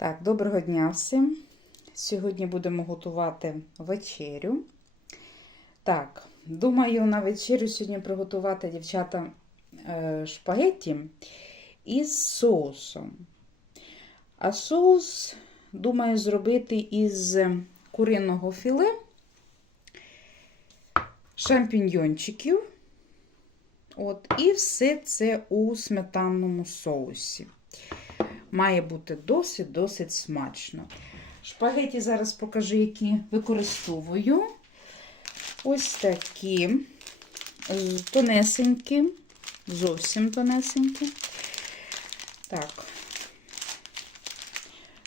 Так, доброго дня всім. Сьогодні будемо готувати вечерю. Так, думаю, на вечерю сьогодні приготувати дівчата е, шпагетті із соусом. А соус, думаю, зробити із куриного філе, шампіньйончиків. От, і все це у сметанному соусі. Має бути досить-досить смачно. Шпагеті зараз покажу, які використовую. Ось такі тонесенькі, зовсім тонесенькі. Так.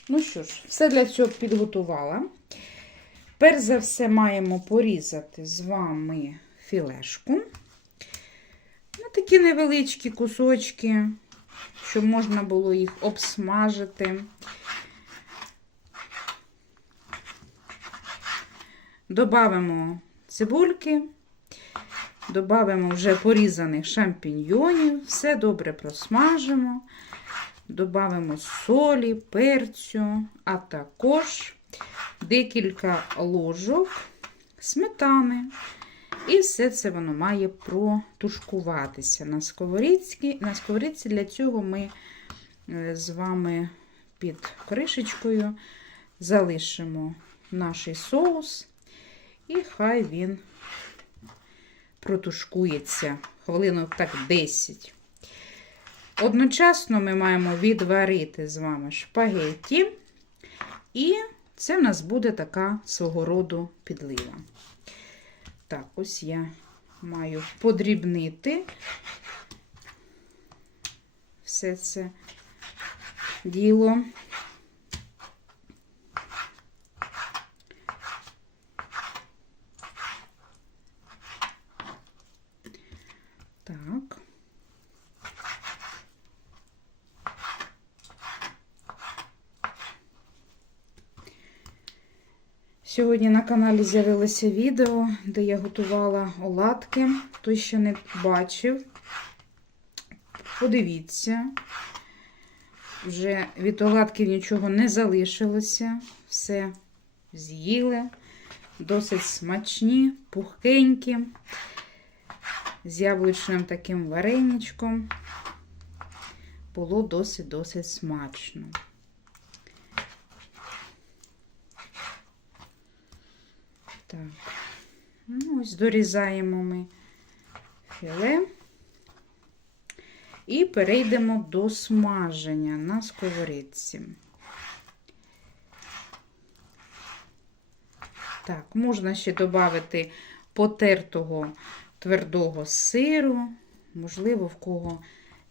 Ну що ж, все для цього підготувала. Перш за все, маємо порізати з вами філешку. Ну, такі невеличкі кусочки, щоб можна було їх обсмажити. Добавимо цибульки, додамо вже порізаних шампіньйонів, все добре просмажимо, додамо солі, перцю, а також декілька ложок сметани. І все це воно має протушкуватися на сковорідці. На сковорідці для цього ми е, з вами під кришечкою залишимо наш соус, і хай він протушкується хвилинок так 10. Одночасно ми маємо відварити з вами шпагетті, і це в нас буде така свого роду підлива. Так, ось я маю подрібнити все це діло. Так. Сьогодні на каналі з'явилося відео, де я готувала оладки. Хто ще не бачив, подивіться. Вже від оладків нічого не залишилося. Все з'їли. Досить смачні, пухкенькі, з яблучним таким вареничком. Було досить-досить смачно. Так, ну, ось дорізаємо ми філе. І перейдемо до смаження на сковорідці. Так, можна ще додати потертого твердого сиру, можливо, в кого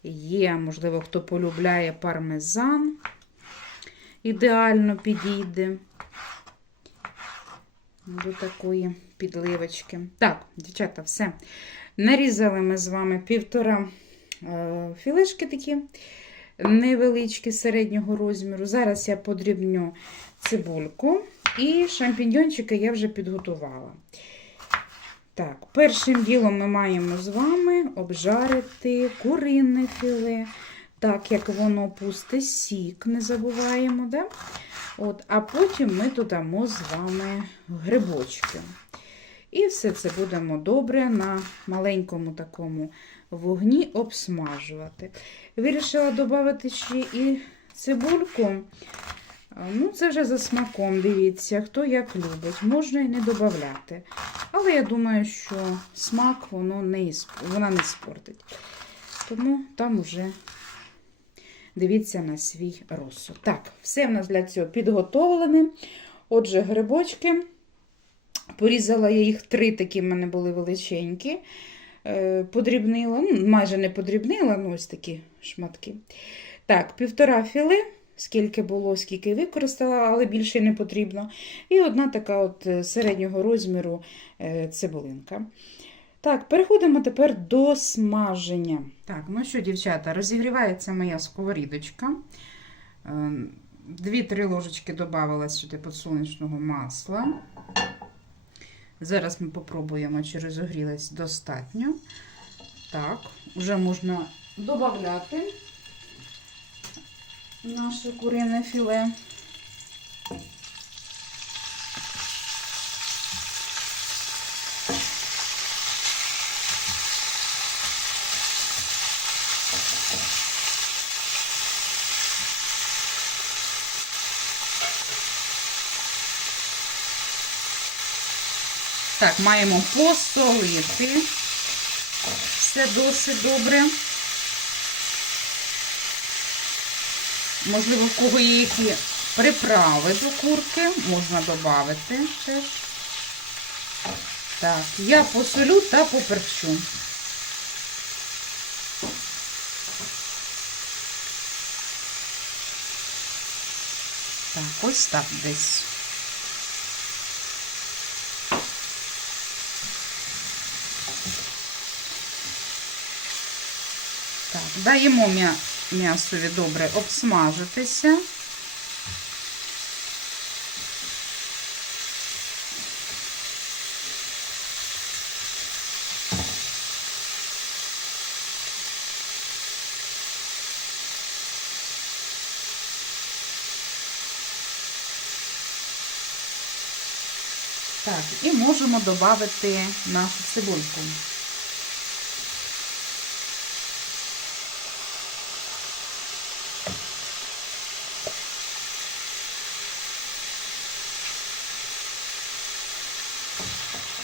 є, можливо, хто полюбляє пармезан, ідеально підійде до такої підливочки. Так, дівчата, все. Нарізали ми з вами півтора е, філешки такі невеличкі середнього розміру. Зараз я подрібню цибульку і шампіньйончики я вже підготувала. Так, першим ділом ми маємо з вами обжарити курине філе, так як воно пустить сік, не забуваємо, да? От, а потім ми додамо з вами грибочки. І все це будемо добре на маленькому такому вогні обсмажувати. Вирішила додати ще і цибульку. Ну, це вже за смаком, дивіться, хто як любить. Можна і не додати. Але я думаю, що смак воно не, вона не спортить. Тому там вже дивіться на свій розсуд. Так, все в нас для цього підготовлене. Отже, грибочки. Порізала я їх три, такі в мене були величенькі. Е, Подрібнила, ну, майже не подрібнила, ну ось такі шматки. Так, півтора філе, скільки було, скільки використала, але більше не потрібно. І одна така от е, середнього розміру е, цибулинка. Так, переходимо тепер до смаження. Так, ну що, дівчата, розігрівається моя сковорідочка. 2-3 ложечки додавала сюди подсолнечного масла. Зараз ми попробуємо, чи розогрілась достатньо. Так, вже можна додати наше курине філе. Так, маємо посолити. Все досить добре. Можливо, в кого є які приправи до курки, можна додати теж. Так, я посолю та поперчу. Так, ось так десь. Даємо м'ясові добре обсмажитися. Так, і можемо додати нашу цибульку.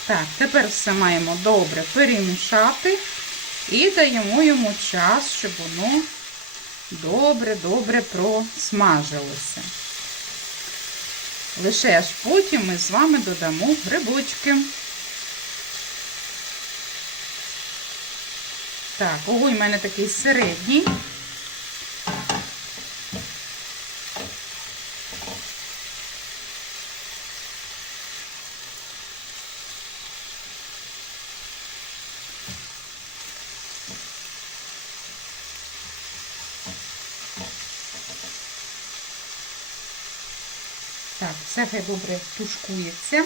Так, тепер все маємо добре перемішати і даємо йому час, щоб воно добре-добре просмажилося. Лише аж потім ми з вами додамо грибочки. Так, огонь у мене такий середній. Все хай добре тушкується.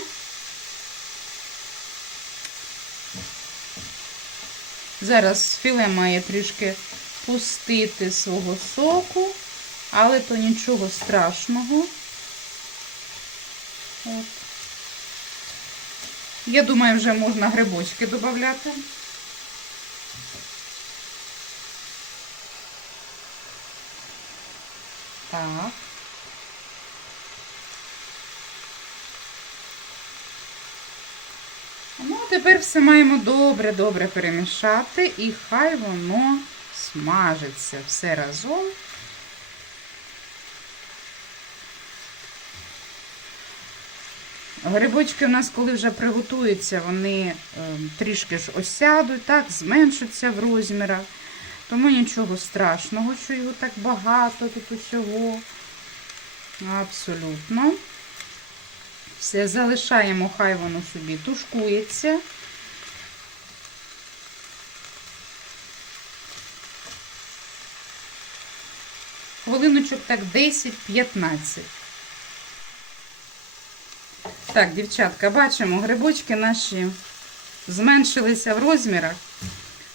Зараз філе має трішки пустити свого соку, але то нічого страшного. От. Я думаю, вже можна грибочки додати. Так. Ну, а тепер все маємо добре-добре перемішати і хай воно смажиться все разом. Грибочки у нас, коли вже приготуються, вони е, трішки ж осядуть, так, зменшаться в розмірах. Тому нічого страшного, що його так багато тут усього. Абсолютно. Все, залишаємо, хай воно собі тушкується. Хвилиночок так 10-15. Так, дівчатка, бачимо, грибочки наші зменшилися в розмірах.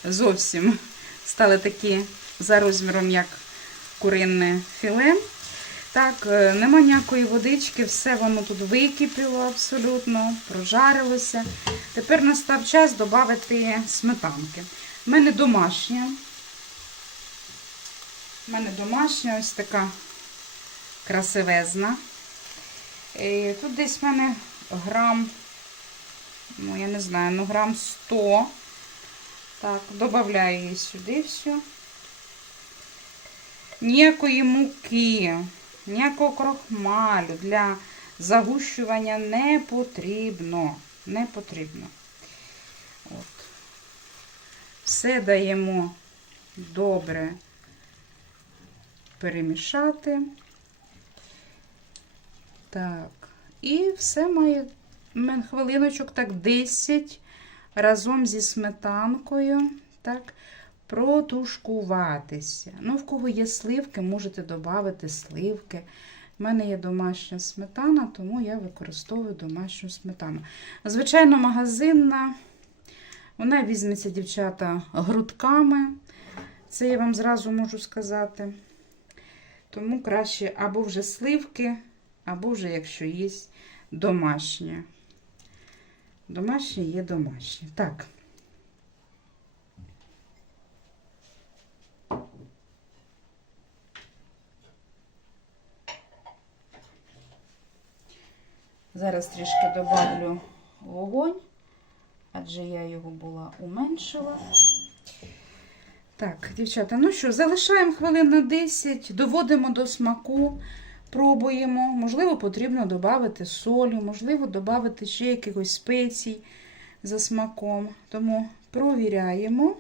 Зовсім стали такі за розміром, як куринне філе. Так, е, нема ніякої водички, все воно тут википіло абсолютно, прожарилося. Тепер настав час додати сметанки. У мене домашня. У мене домашня ось така красивезна. Е, Тут десь в мене грам, ну, я не знаю, ну грам 100. Так, додаю її сюди всю. Ніякої муки. Ніякого крохмалю для загущування не потрібно. Не потрібно. От. Все даємо добре перемішати. Так, і все має хвилиночок так 10 разом зі сметанкою. Так, протушкуватися. Ну, в кого є сливки, можете додати сливки. У мене є домашня сметана, тому я використовую домашню сметану. Звичайно, магазинна. Вона візьметься, дівчата, грудками. Це я вам зразу можу сказати. Тому краще або вже сливки, або вже, якщо є домашнє. Домашнє є домашнє. Так. Зараз трішки добавлю вогонь. адже я його була уменшила. Так, дівчата, ну що, залишаємо хвилин на 10, доводимо до смаку, пробуємо. Можливо, потрібно додати солі, можливо, додати ще якихось спецій за смаком. Тому провіряємо.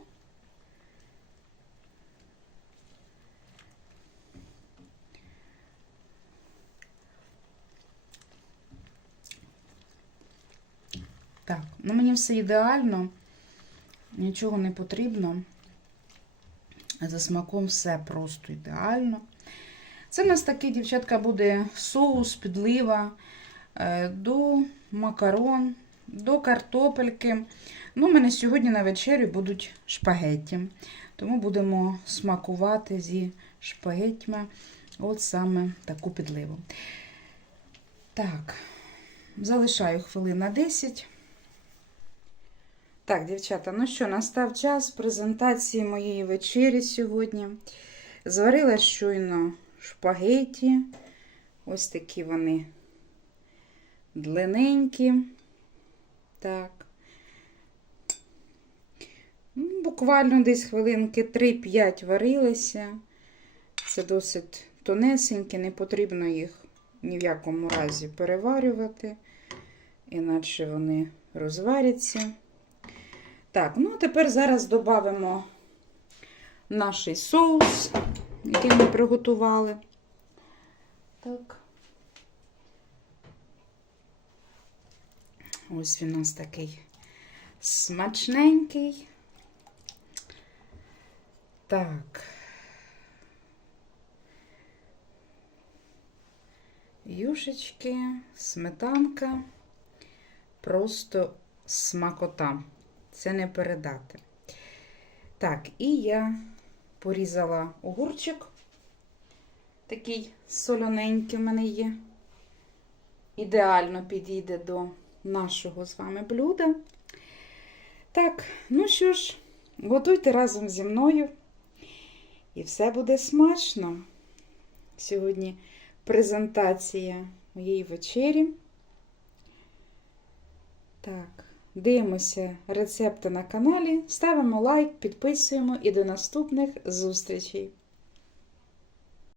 Так, ну мені все ідеально, нічого не потрібно. За смаком все просто ідеально. Це у нас такий, дівчатка, буде соус, підлива е, до макарон, до картопельки. Ну, у мене сьогодні на вечерю будуть шпагетті. Тому будемо смакувати зі шпагеттями от саме таку підливу. Так, залишаю хвилин на 10. Так, дівчата, ну що, настав час презентації моєї вечері сьогодні. Зварила щойно шпагеті. Ось такі вони длинненькі. Так. Ну, Буквально десь хвилинки 3-5 варилися. Це досить тонесенькі, не потрібно їх ні в якому разі переварювати, іначе вони розваряться. Так, ну а тепер зараз додамо наш соус, який ми приготували. Так. Ось він у нас такий смачненький. Так. Юшечки, сметанка, просто смакота. Це не передати. Так, і я порізала огурчик. Такий солоненький в мене є. Ідеально підійде до нашого з вами блюда. Так, ну що ж, готуйте разом зі мною. І все буде смачно. Сьогодні презентація моєї вечері. Так. Дивимося рецепти на каналі, ставимо лайк, підписуємо і до наступних зустрічей!